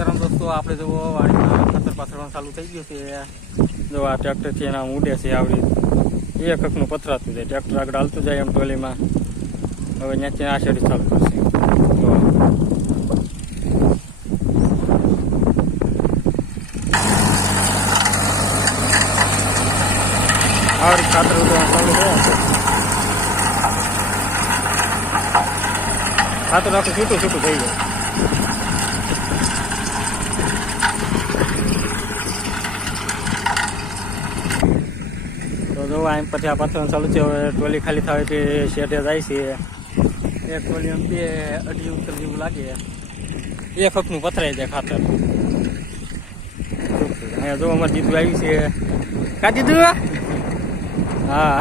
સીતારામ દોસ્તો, આપણે જો વાડીમાં ખાતર પાથરવાનું ચાલુ થઈ ગયું છે. જો આ ટ્રેક્ટરથી એના ઉડે છે આવડી એક હકનું પથરાતું જાય, ટ્રેક્ટર આગળ હાલતું જાય એમ ટોલીમાં. હવે ત્યાંથી આ શેડી ચાલુ કરશે. જો આવડી ખાતર ઉડવાનું ચાલુ થયા છે. ખાતર આખું છૂટું છૂટું થઈ જાય. જો એમ પછી આ પાથરવાનું ચાલુ છે. હવે ટોલી ખાલી થાય તે શેઠે જાય છે. એક ટોલી એમ 2-2.5 ઉતર જેવું લાગે. એક હકનું પથરાઈ જાય ખાતર. અહીંયા જો અમારે દીધું આવ્યું છે. કા દીધું? હા,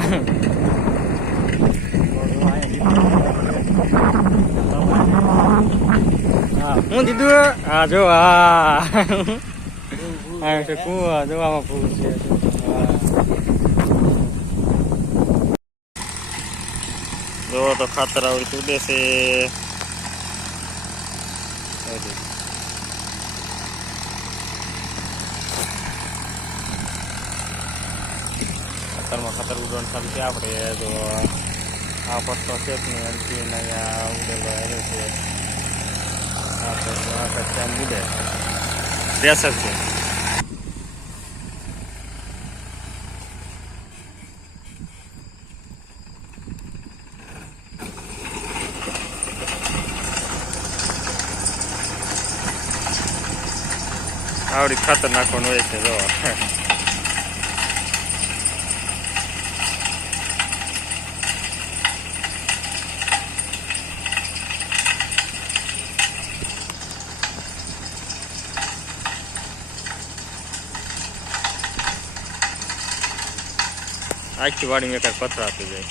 હું દીધું? હા જો, હા છે કુવા જોવામાં ફૂલ છે. જો તો ખાતર આવડી ઉડે છે. ખાતરમાં ખાતર ઉડવાનું ચાલુ છે. આપણે જો આ પટ્ટો છે ને એમથી અહીંયા ઉડેલો આવ્યો છે. આ કચ્છા ઉડે પ્રેશર છે. આવડી ખાતર નાખવાનું હોય છે. જો આખી વાડી મેં કાંઈ પથરા આપી જાય.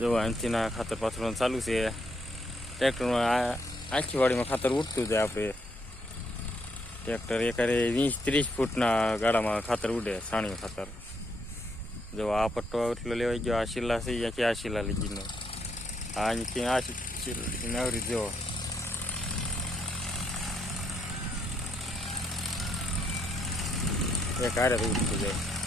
જો અહીંથી ના ખાતર પાથરવાનું ચાલુ છે. ટ્રેક્ટરમાં આખી વાડીમાં ખાતર ઉડતું જાય. આપણે ટ્રેક્ટર એકારે 20-30 ફૂટના ગાળામાં ખાતર ઉડે, છાણિયું ખાતર. જો આ પટ્ટો એટલો લેવાઈ ગયો. આ શીલા છે અહીંયાથી આ શીલા લીધીનો, અહીંથી આ શીલા લીધીને આવરી જો એક હારે ઉડતું જાય.